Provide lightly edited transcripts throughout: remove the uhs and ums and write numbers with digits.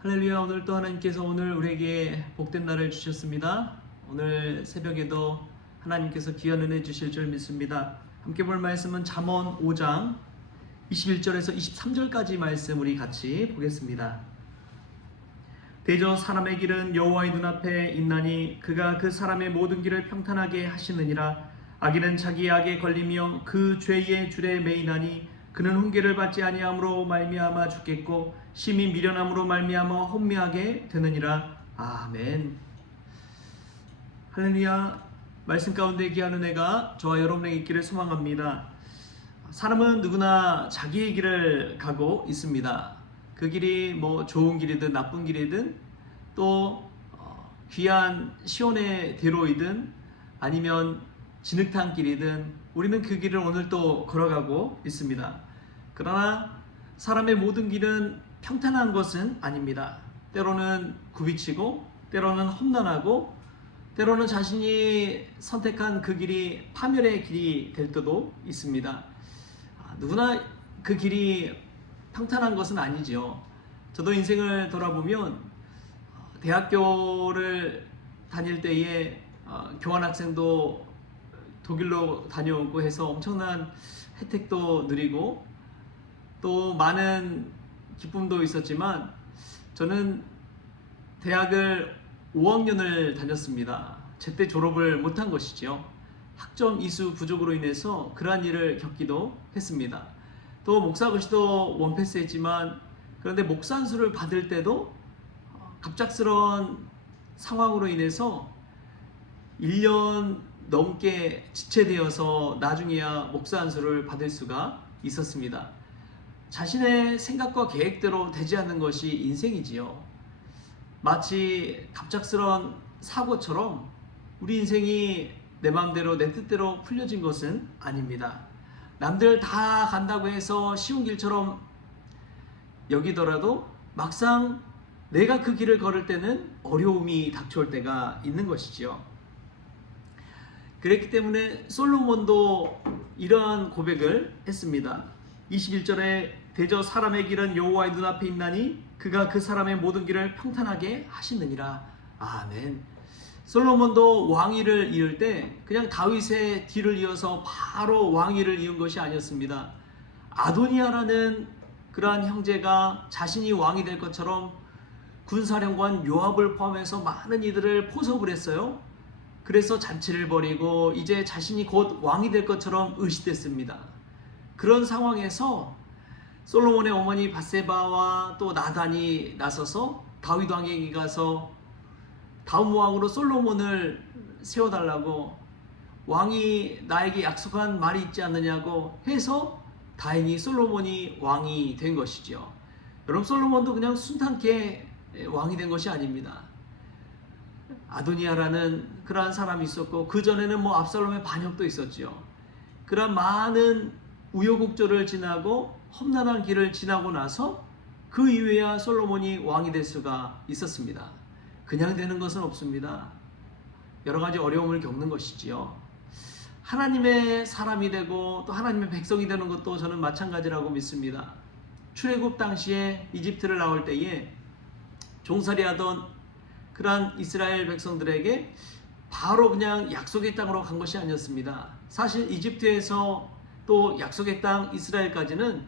할렐루야. 오늘 또 하나님께서 오늘 우리에게 복된 날을 주셨습니다. 오늘 새벽에도 하나님께서 귀한 은혜 주실 줄 믿습니다. 함께 볼 말씀은 잠언 5장 21절에서 23절까지 말씀 우리 같이 보겠습니다. 대저 사람의 길은 여호와의 눈앞에 있나니 그가 그 사람의 모든 길을 평탄하게 하시느니라. 악인은 자기 악에 걸리며 그 죄의 줄에 매이나니 그는 훈계를 받지 아니함으로 말미암아 죽겠고 심히 미련함으로 말미암아 혼미하게 되느니라. 아멘. 할렐루야. 말씀 가운데 귀한 은혜가 저와 여러분에게 있기를 소망합니다. 사람은 누구나 자기의 길을 가고 있습니다. 그 길이 뭐 좋은 길이든 나쁜 길이든 또 귀한 시온의 대로이든 아니면 진흙탕 길이든 우리는 그 길을 오늘 또 걸어가고 있습니다. 그러나 사람의 모든 길은 평탄한 것은 아닙니다. 때로는 굽이치고 때로는 험난하고 때로는 자신이 선택한 그 길이 파멸의 길이 될 때도 있습니다. 누구나 그 길이 평탄한 것은 아니죠. 저도 인생을 돌아보면 대학교를 다닐 때에 교환학생도 독일로 다녀오고 해서 엄청난 혜택도 누리고 또 많은 기쁨도 있었지만 저는 대학을 5학년을 다녔습니다. 제때 졸업을 못한 것이죠. 학점 이수 부족으로 인해서 그러한 일을 겪기도 했습니다. 또 목사고시도 원패스했지만 그런데 목사 안수를 받을 때도 갑작스러운 상황으로 인해서 1년 넘게 지체되어서 나중에야 목사 안수를 받을 수가 있었습니다. 자신의 생각과 계획대로 되지 않는 것이 인생이지요. 마치 갑작스러운 사고처럼 우리 인생이 내 마음대로 내 뜻대로 풀려진 것은 아닙니다. 남들 다 간다고 해서 쉬운 길처럼 여기더라도 막상 내가 그 길을 걸을 때는 어려움이 닥쳐올 때가 있는 것이지요. 그랬기 때문에 솔로몬도 이러한 고백을 했습니다. 21절에 대저 사람의 길은 여호와의 눈앞에 있나니 그가 그 사람의 모든 길을 평탄하게 하시느니라. 아멘. 솔로몬도 왕위를 이을 때 그냥 다윗의 뒤를 이어서 바로 왕위를 이은 것이 아니었습니다. 아도니아라는 그러한 형제가 자신이 왕이 될 것처럼 군사령관 요압을 포함해서 많은 이들을 포섭을 했어요. 그래서 잔치를 벌이고 이제 자신이 곧 왕이 될 것처럼 의식됐습니다. 그런 상황에서 솔로몬의 어머니 밧세바와 또 나단이 나서서 다윗 왕에게 가서 다음 왕으로 솔로몬을 세워달라고 왕이 나에게 약속한 말이 있지 않느냐고 해서 다행히 솔로몬이 왕이 된 것이죠. 여러분, 솔로몬도 그냥 순탄케 왕이 된 것이 아닙니다. 아도니아라는 그러한 사람이 있었고 그 전에는 뭐 압살롬의 반역도 있었죠. 그러한 많은 우여곡절을 지나고 험난한 길을 지나고 나서 그 이후에야 솔로몬이 왕이 될 수가 있었습니다. 그냥 되는 것은 없습니다. 여러 가지 어려움을 겪는 것이지요. 하나님의 사람이 되고 또 하나님의 백성이 되는 것도 저는 마찬가지라고 믿습니다. 출애굽 당시에 이집트를 나올 때에 종살이하던 그러한 이스라엘 백성들에게 바로 그냥 약속의 땅으로 간 것이 아니었습니다. 사실 이집트에서 또 약속의 땅 이스라엘까지는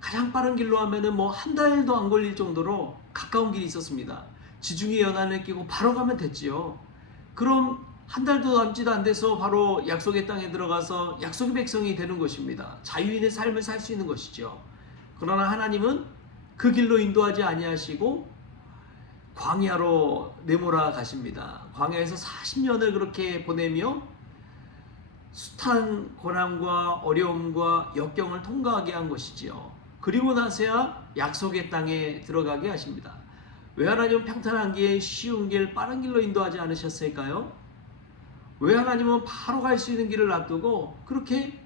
가장 빠른 길로 하면은 뭐 한 달도 안 걸릴 정도로 가까운 길이 있었습니다. 지중해 연안을 끼고 바로 가면 됐지요. 그럼 한 달도 남지도 안 돼서 바로 약속의 땅에 들어가서 약속의 백성이 되는 것입니다. 자유인의 삶을 살 수 있는 것이죠. 그러나 하나님은 그 길로 인도하지 아니하시고 광야로 내몰아 가십니다. 광야에서 40년을 그렇게 보내며 숱한 고난과 어려움과 역경을 통과하게 한 것이지요. 그리고 나서야 약속의 땅에 들어가게 하십니다. 왜 하나님은 평탄한 길, 쉬운 길, 빠른 길로 인도하지 않으셨을까요? 왜 하나님은 바로 갈 수 있는 길을 놔두고 그렇게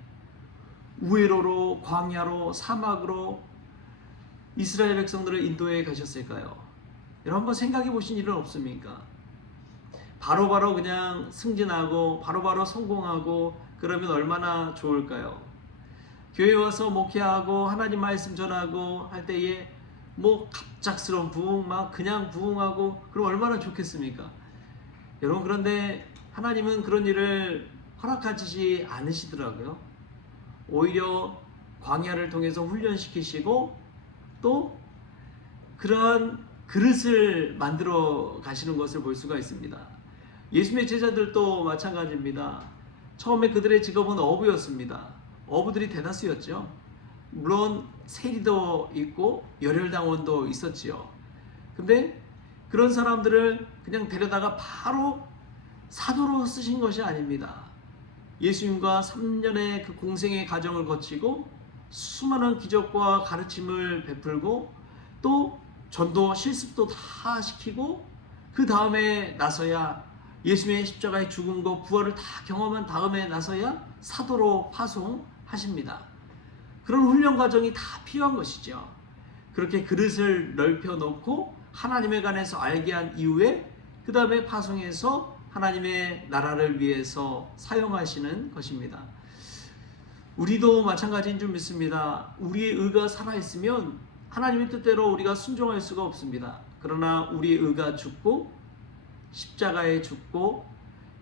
우회로로, 광야로, 사막으로 이스라엘 백성들을 인도해 가셨을까요? 여러분 한번 생각해 보신 일은 없습니까? 바로바로 그냥 승진하고 바로바로 성공하고 그러면 얼마나 좋을까요? 교회 와서 목회하고 하나님 말씀 전하고 할 때에 뭐 갑작스러운 부흥, 막 그냥 부흥하고 그럼 얼마나 좋겠습니까? 여러분, 그런데 하나님은 그런 일을 허락하시지 않으시더라고요. 오히려 광야를 통해서 훈련시키시고 또 그러한 그릇을 만들어 가시는 것을 볼 수가 있습니다. 예수님의 제자들도 마찬가지입니다. 처음에 그들의 직업은 어부였습니다. 어부들이 대다수였죠. 물론 세리도 있고 열혈당원도 있었지요. 근데 그런 사람들을 그냥 데려다가 바로 사도로 쓰신 것이 아닙니다. 예수님과 3년의 그 공생의 과정을 거치고 수많은 기적과 가르침을 베풀고 또 전도 실습도 다 시키고 그 다음에 나서야 예수님의 십자가의 죽음과 부활을 다 경험한 다음에 나서야 사도로 파송하십니다. 그런 훈련 과정이 다 필요한 것이죠. 그렇게 그릇을 넓혀 놓고 하나님에 관해서 알게 한 이후에 그 다음에 파송해서 하나님의 나라를 위해서 사용하시는 것입니다. 우리도 마찬가지인 줄 믿습니다. 우리의 의가 살아있으면 하나님의 뜻대로 우리가 순종할 수가 없습니다. 그러나 우리의 의가 죽고 십자가에 죽고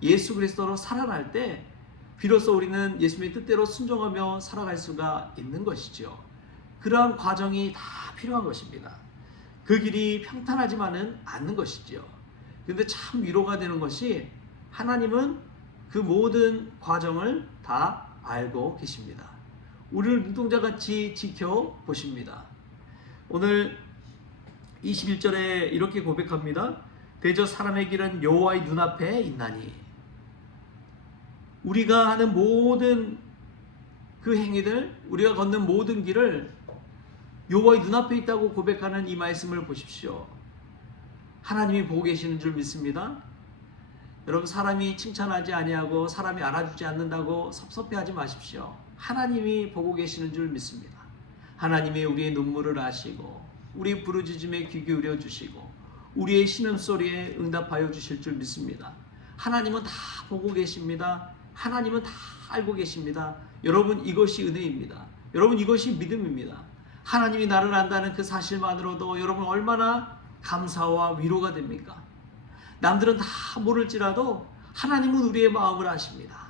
예수 그리스도로 살아날 때 비로소 우리는 예수님의 뜻대로 순종하며 살아갈 수가 있는 것이죠. 그러한 과정이 다 필요한 것입니다. 그 길이 평탄하지만은 않는 것이죠. 그런데 참 위로가 되는 것이 하나님은 그 모든 과정을 다 알고 계십니다. 우리를 눈동자같이 지켜보십니다. 오늘 21절에 이렇게 고백합니다. 대저 사람의 길은 여호와의 눈앞에 있나니. 우리가 하는 모든 그 행위들, 우리가 걷는 모든 길을 여호와의 눈앞에 있다고 고백하는 이 말씀을 보십시오. 하나님이 보고 계시는 줄 믿습니다. 여러분, 사람이 칭찬하지 아니하고 사람이 알아주지 않는다고 섭섭해하지 마십시오. 하나님이 보고 계시는 줄 믿습니다. 하나님이 우리의 눈물을 아시고 우리 부르짖음에 귀 기울여 주시고 우리의 신음소리에 응답하여 주실 줄 믿습니다. 하나님은 다 보고 계십니다. 하나님은 다 알고 계십니다. 여러분, 이것이 은혜입니다. 여러분, 이것이 믿음입니다. 하나님이 나를 안다는 그 사실만으로도 여러분 얼마나 감사와 위로가 됩니까? 남들은 다 모를지라도 하나님은 우리의 마음을 아십니다.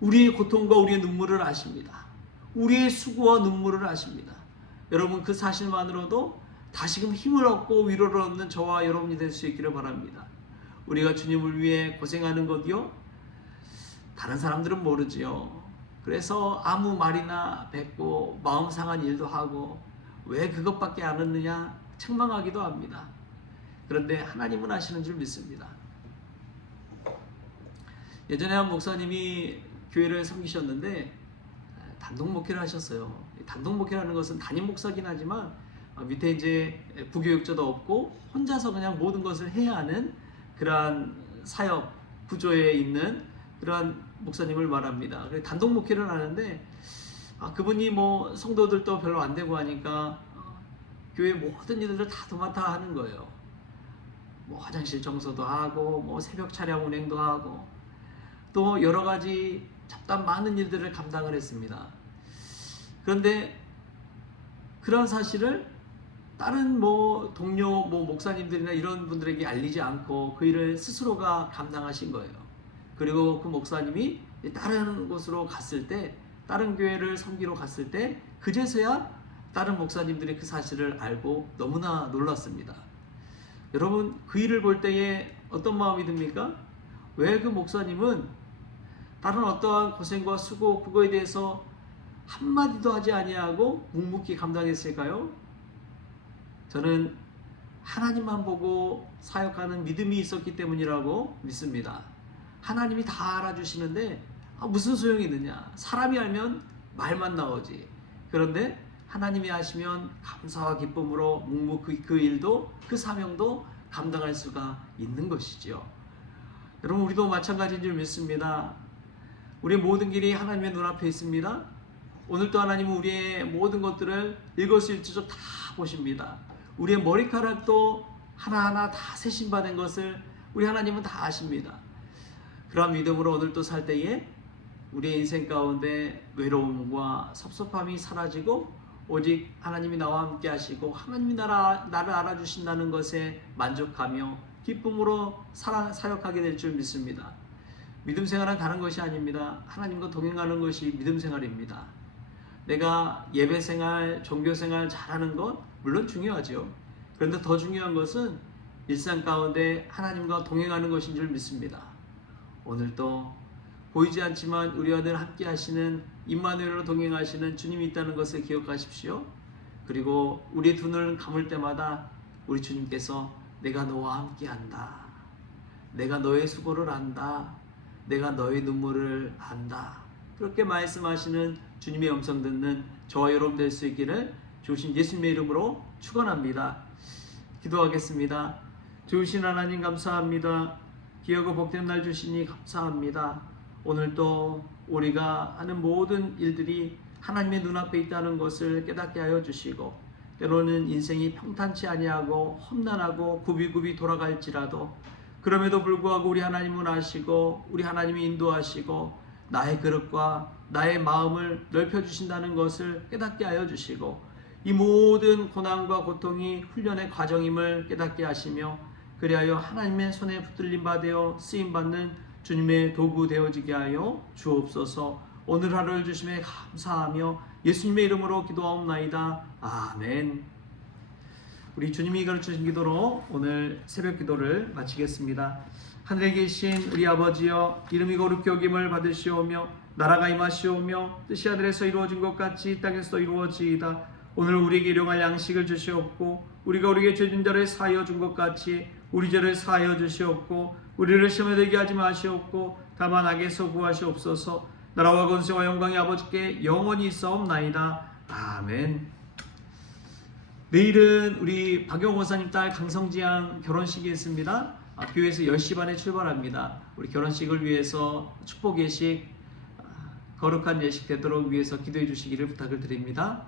우리의 고통과 우리의 눈물을 아십니다. 우리의 수고와 눈물을 아십니다. 여러분, 그 사실만으로도 다시금 힘을 얻고 위로를 얻는 저와 여러분이 될 수 있기를 바랍니다. 우리가 주님을 위해 고생하는 것이요, 다른 사람들은 모르지요. 그래서 아무 말이나 뱉고 마음 상한 일도 하고 왜 그것밖에 안 했느냐 책망하기도 합니다. 그런데 하나님은 아시는 줄 믿습니다. 예전에 한 목사님이 교회를 섬기셨는데 단독 목회를 하셨어요. 단독 목회라는 것은 담임 목사긴 하지만 밑에 이제 부교육자도 없고 혼자서 그냥 모든 것을 해야 하는 그러한 사역 구조에 있는 그러한 목사님을 말합니다. 단독 목회를 하는데 그분이 뭐 성도들도 별로 안 되고 하니까 교회 모든 일들을 다 도맡아 하는 거예요. 뭐 화장실 청소도 하고 뭐 새벽 차량 운행도 하고 또 여러 가지 잡담 많은 일들을 감당을 했습니다. 그런데 그런 사실을 다른 뭐 동료 뭐 목사님들이나 이런 분들에게 알리지 않고 그 일을 스스로가 감당하신 거예요. 그리고 그 목사님이 다른 곳으로 갔을 때, 다른 교회를 섬기러 갔을 때 그제서야 다른 목사님들이 그 사실을 알고 너무나 놀랐습니다. 여러분, 그 일을 볼 때에 어떤 마음이 듭니까? 왜 그 목사님은 다른 어떠한 고생과 수고 그거에 대해서 한마디도 하지 아니하고 묵묵히 감당했을까요? 저는 하나님만 보고 사역하는 믿음이 있었기 때문이라고 믿습니다. 하나님이 다 알아주시는데 무슨 소용이 있느냐? 사람이 알면 말만 나오지. 그런데 하나님이 아시면 감사와 기쁨으로 묵묵히 그 일도 그 사명도 감당할 수가 있는 것이죠. 여러분, 우리도 마찬가지인 줄 믿습니다. 우리의 모든 길이 하나님의 눈앞에 있습니다. 오늘도 하나님은 우리의 모든 것들을 일거수일투족 다 보십니다. 우리의 머리카락도 하나하나 다 세심받은 것을 우리 하나님은 다 아십니다. 그런 믿음으로 오늘도 살 때에 우리의 인생 가운데 외로움과 섭섭함이 사라지고 오직 하나님이 나와 함께 하시고 하나님이 나를 알아주신다는 것에 만족하며 기쁨으로 사역하게 될 줄 믿습니다. 믿음 생활은 다른 것이 아닙니다. 하나님과 동행하는 것이 믿음 생활입니다. 내가 예배 생활, 종교 생활 잘하는 것 물론 중요하죠. 그런데 더 중요한 것은 일상 가운데 하나님과 동행하는 것인 줄 믿습니다. 오늘도 보이지 않지만 우리와 늘 함께 하시는 임마누엘로 동행하시는 주님이 있다는 것을 기억하십시오. 그리고 우리 두 눈을 감을 때마다 우리 주님께서 내가 너와 함께 한다. 내가 너의 수고를 안다. 내가 너의 눈물을 안다. 그렇게 말씀하시는 주님의 음성 듣는 저와 여러분 될 수 있기를 주신 예수님의 이름으로 축원합니다. 기도하겠습니다. 주신 하나님 감사합니다. 귀하고 복된 날 주시니 감사합니다. 오늘도 우리가 하는 모든 일들이 하나님의 눈앞에 있다는 것을 깨닫게 하여 주시고 때로는 인생이 평탄치 아니하고 험난하고 굽이굽이 돌아갈지라도 그럼에도 불구하고 우리 하나님은 아시고 우리 하나님이 인도하시고 나의 그릇과 나의 마음을 넓혀주신다는 것을 깨닫게 하여 주시고 이 모든 고난과 고통이 훈련의 과정임을 깨닫게 하시며 그리하여 하나님의 손에 붙들림 받아 쓰임받는 주님의 도구 되어지게 하여 주옵소서. 오늘 하루를 주심에 감사하며 예수님의 이름으로 기도하옵나이다. 아멘. 우리 주님이 가르쳐주신 기도로 오늘 새벽 기도를 마치겠습니다. 하늘에 계신 우리 아버지여, 이름이 거룩히 여김을 받으시오며 나라가 임하시오며 뜻이 하늘에서 이루어진 것 같이 이 땅에서도 이루어지이다. 오늘 우리에게 일용할 양식을 주시옵고 우리가 우리에게 죄진 자를 사하여 준 것 같이 우리 죄를 사하여 주시옵고 우리를 시험에 들게 하지 마시옵고 다만 악에서 구하시옵소서. 나라와 권세와 영광이 아버지께 영원히 있사옵나이다. 아멘. 내일은 우리 박영호 원사님 딸 강성지 양 결혼식이 있습니다. 교회에서 10시 반에 출발합니다. 우리 결혼식을 위해서 축복 예식, 거룩한 예식 되도록 위해서 기도해 주시기를 부탁을 드립니다.